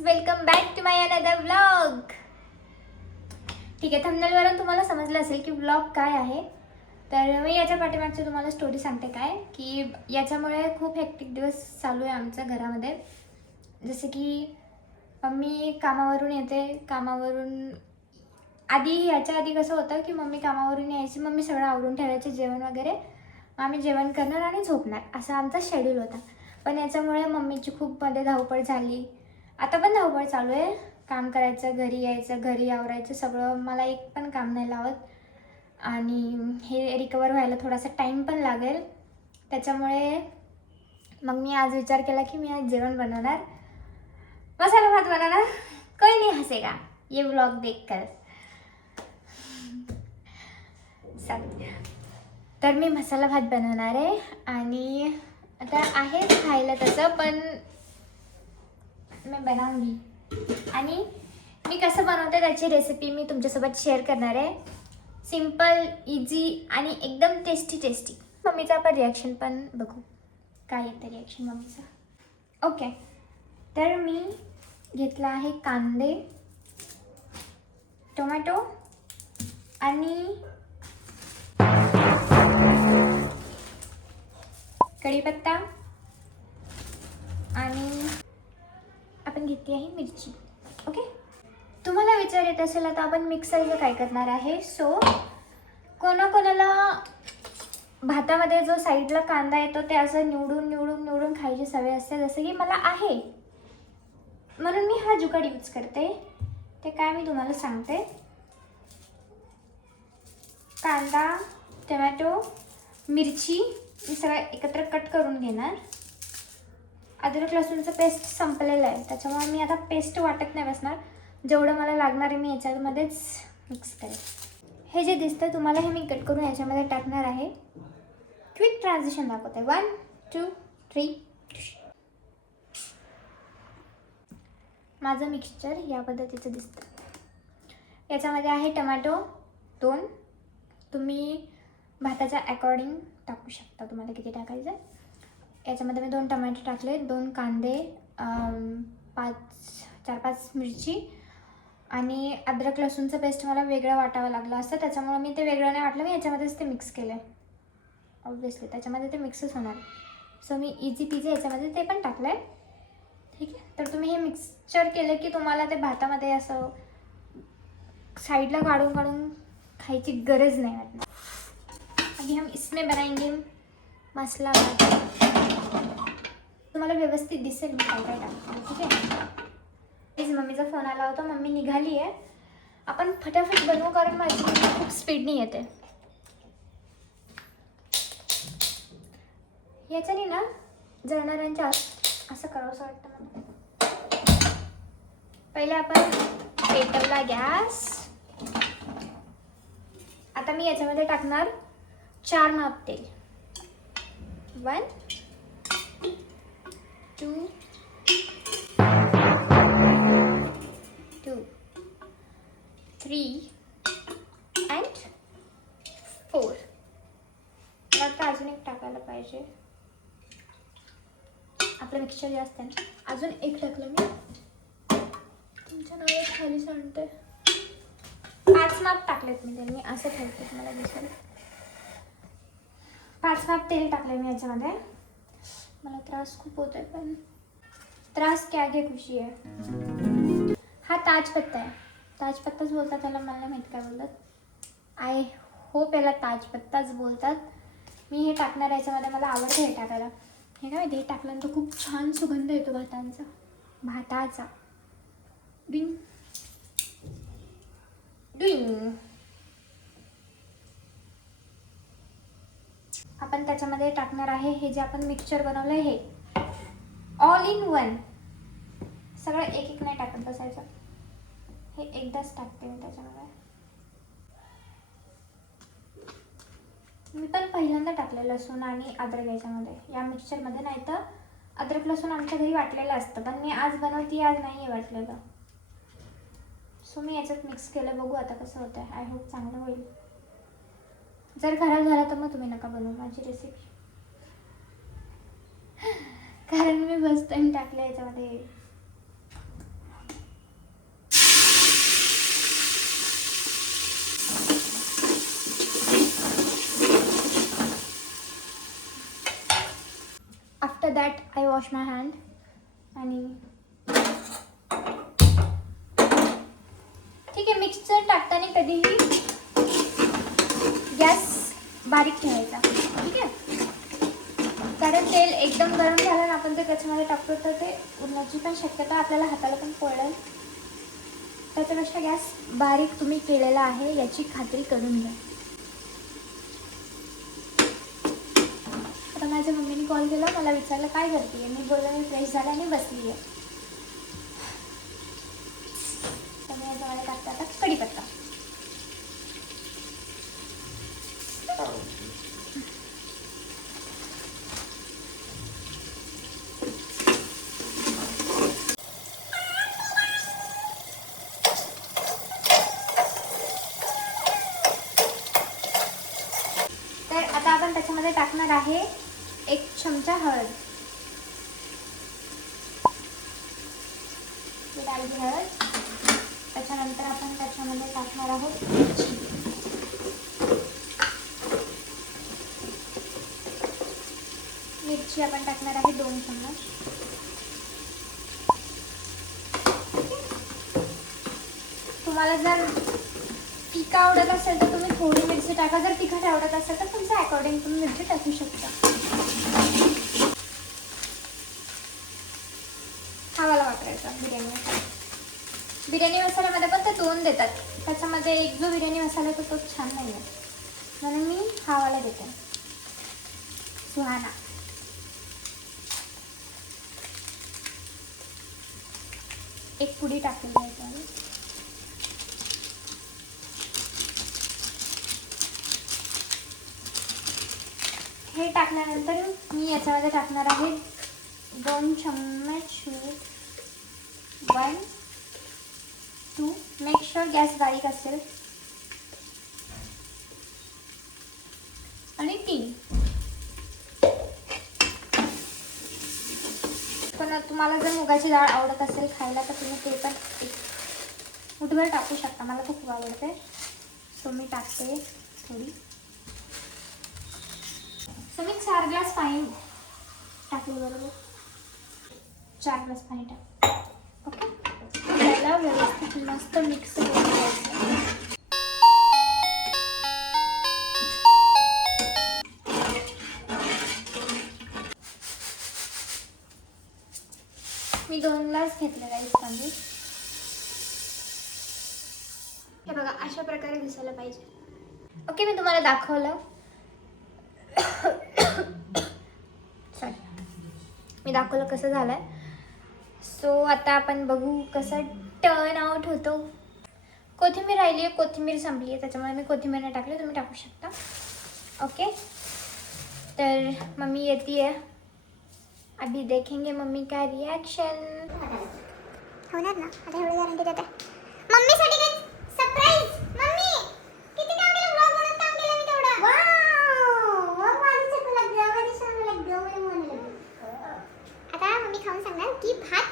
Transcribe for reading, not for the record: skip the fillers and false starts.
Welcome back to my another vlog. ठीक आहे, थंबनेलवरून तुम्हाला समजलं असेल की व्लॉग काय आहे. तर मी याच्या पाठीमागची तुम्हाला स्टोरी सांगते काय की याच्यामुळे खूप हेक्टिक दिवस चालू आहे आमच्या घरामध्ये. जसे की मम्मी कामावरून येते, कामावरून याच्या आधी कसं होतं की मम्मी कामावरून यायची, मम्मी सगळं आवरून ठेवायचे जेवण वगैरे, आम्ही जेवण करणार आणि झोपणार असा आमचा शेड्यूल होता. पण याच्यामुळे मम्मीची खूप मध्ये धावपळ झाली. आता पण धावपळ चालू आहे, काम करायचं, घरी यायचं, घरी आवरायचं सगळं. मला एक पण काम नाही लावत आणि हे रिकवर व्हायला थोडासा टाईम पण लागेल. त्याच्यामुळे मग मी आज विचार केला की मी आज जेवण बनवणार, मसाला भात बनवणार. कोई नहीं हंसेगा ये व्लॉग देखकर. तर मी मसाला भात बनवणार आहे आणि आता आहे खायला तसं, पण मैं बनाऊंगी आणि मी कसं बनवते त्याची रेसिपी मी तुमच्यासोबत शेअर करणार आहे. सिंपल, इझी आणि एकदम टेस्टी. मम्मीचा आपण रिॲक्शन पण बघू, काय येतं रिॲक्शन मम्मीचा. ओके, तर मी घेतला आहे कांदे, टोमॅटो आणि कढीपत्ता आणि आपण घेतली आहे मिरची. ओके, तुम्हाला विचार येत असेल आता आपण मिक्सरचं काय करणार आहे. सो कोणाकोणाला भातामध्ये जो साईडला कांदा येतो ते असं निवडून खायची सवय असते, जसं की मला आहे, म्हणून मी हा जुगाड यूज करते. ते काय मी तुम्हाला सांगते. कांदा, टोमॅटो, मिरची मी सगळं एकत्र कट करून घेणार. अद्रक लसूणचं पेस्ट संपलेलं आहे, त्याच्यामुळे मी आता पेस्ट वाटत नाही बसणार. जेवढं मला लागणार आहे मी याच्यामध्येच मिक्स करेन. हे जे दिसतं तुम्हाला हे मी कट करून याच्यामध्ये टाकणार आहे. क्विक ट्रान्झिशन दाखवते. 1 2 3. माझं मिक्सचर या पद्धतीचं दिसतं. याच्यामध्ये आहे टोमॅटो 2. तुम्ही भाताच्या अकॉर्डिंग टाकू शकता, तुम्हाला किती टाकायचं. याच्यामध्ये मी 2 टोमॅटो टाकले, 2 कांदे, 4-5 मिरची आणि अद्रक लसूणचं पेस्ट मला वेगळं वाटावं लागलं असतं, त्याच्यामुळे मी ते वेगळं नाही वाटलं, मी याच्यामध्येच ते मिक्स केलं. ऑब्व्हियसली त्याच्यामध्ये ते मिक्सच होणार. सो मी इझी पिझी याच्यामध्ये ते पण टाकलं आहे. ठीक आहे, तर तुम्ही हे मिक्सचर केलं की तुम्हाला ते भातामध्ये असं साईडला काढून खायची गरज नाही वाटणार. अभी हम इसमें बनाएंगे मसाला भात. तुम्हाला व्यवस्थित दिसेल मी काय टाकते. ठीक आहे, प्लीज मम्मीचा फोन आला होता, मम्मी निघाली आहे. आपण फटाफट बनवू कारण माझी मम्मी खूप स्पीडनी येते. याच्याने ना जळणाऱ्यांच्या असं करावंसं वाटतं मला. पहिले आपण पेटवला गॅस. आता मी याच्यामध्ये टाकणार 4 माप तेल. 1 2 2 3 and 4. वाटतं अजून एक टाकायला पाहिजे, आपलं मिक्सचर जास्त आहे ना. अजून एक टाकलं मी, तुमच्या नावात खाली सांगते. 5 माप टाकलेत मी तेल, मी असं ठेवते तुम्हाला दिसेल. 5 माप तेल टाकले मी याच्यामध्ये. मला त्रास खूप होत आहे, पण त्रास क्या घे खुशी आहे. हा ताजपत्ता आहे, ताजपत्ताच बोलतात त्याला, मला नाही माहीत काय बोलतात. आय होप याला ताजपत्ताच बोलतात. मी हे टाकणार याच्यामध्ये, मला आवडतं हे टाकायला. हे काय माहिती, हे टाकल्यानंतर खूप छान सुगंध येतो भाताचा. डिंग डिंग. आपण त्याच्यामध्ये टाकणार आहे हे जे आपण मिक्सचर बनवलं आहे, हे ऑल इन वन. सगळं एक नाही टाकत बसायचं, हे एकदाच टाकते मी त्याच्यामध्ये. मी पण पहिल्यांदा टाकले लसूण आणि अद्रक याच्यामध्ये, या मिक्सचरमध्ये. नाही तर अद्रक लसूण आमच्या घरी वाटलेलं असतं, पण मी आज बनवते, आज नाही आहे वाटलेलं. सो मी याच्यात मिक्स केलं, बघू आता कसं होतं. आय होप चांगलं होईल. जर खराब झाला तर मग तुम्ही नका बनवू माझी रेसिपी, कारण मी फर्स्ट टाइम टाकलं याच्यामध्ये. After that I wash my hand. आणि ठीक आहे, मिक्सर टाकताना कधीही गॅस बारीक ठेवायचा. ठीक आहे, कारण तेल एकदम गरम झालं ना आपण ते त्याच्यामध्ये टाकतो तर ते उडण्याची पण शक्यता, आपल्याला हाताला पण पडेल. त्याच्यापेक्षा गॅस बारीक तुम्ही केलेला आहे याची खात्री करून घ्या. आता माझ्या मम्मीने कॉल केला, मला विचारलं काय करते. मी बोललं मी फ्रेश झाला आणि बसली आहे. तर मी याच्यामध्ये टाकते आता कढीपत्ता. तर आता आपण त्याच्यामध्ये टाकणार आहे 1 चमचा हळद. डाळी हळद. त्याच्यानंतर आपण त्याच्यामध्ये टाकणार आहोत मिरची. मिरची आपण टाकणार आहे 2 चम्मच. तुम्हाला जर तिखट आवडत असेल तर तुम्ही थोडी मिरची टाका. जर तिखट आवडत असेल तर तुमच्या अकॉर्डिंग तुम्ही मिरची टाकू शकता. हा वाला वापरायचा बिर्याणी मसाला. बिर्याणी मसाल्यामध्ये पण ते 2 देतात. त्याच्यामध्ये एक जो बिर्याणी मसाला आहे तो छान नाही आहे, म्हणून मी हा वाला देते, सुहाना. एक पुडी टाकलेली आहे त्यामध्ये. हे टाकल्यानंतर मी याच्यामध्ये टाकणार आहे 2 चम्मच 1 2. मेक शुअर गॅस बारीक असेल. आणि 3. पण तुम्हाला जर मुगाची डाळ आवडत असेल खायला तर तुम्ही ते पण एक मुठभर टाकू शकता. मला खूप आवडते सो मी टाकते थोडी. सो मी 4 ग्लास पाणी टाकले, बरोबर 4 ग्लास पाणी टाक. ओके, त्याला व्यवस्थित मस्त मिक्स करून घ्यायचं. मी 2 ग्लास घेतलेला आहे तांदूळ. हे बघा अशा प्रकारे दिसायला पाहिजे. ओके, मी तुम्हाला दाखवलं. सॉरी, मी दाखवलं कसं झालंय. सो आता आपण बघू कसं टर्न आउट होतो. कोथिंबीर राहिली आहे, कोथिंबीर संपली आहे, त्याच्यामुळे मी कोथिंबीर नाही टाकली, तुम्ही टाकू शकता. ओके, तर मम्मी येते आहे. अभी देखेंगे मम्मी का रिॲक्शन. होणार ना आता एवढं गॅरंटी देते. मम्मीसाठी काही सरप्राईज. मम्मी किती काम केलं, व्लॉग बनवून काम केलं मी तेवढं. वाव, मग माझी चकू लागलं, माझी शाम लागलं, मला मन लागलं. आता मम्मी खाऊन सांगणार की भात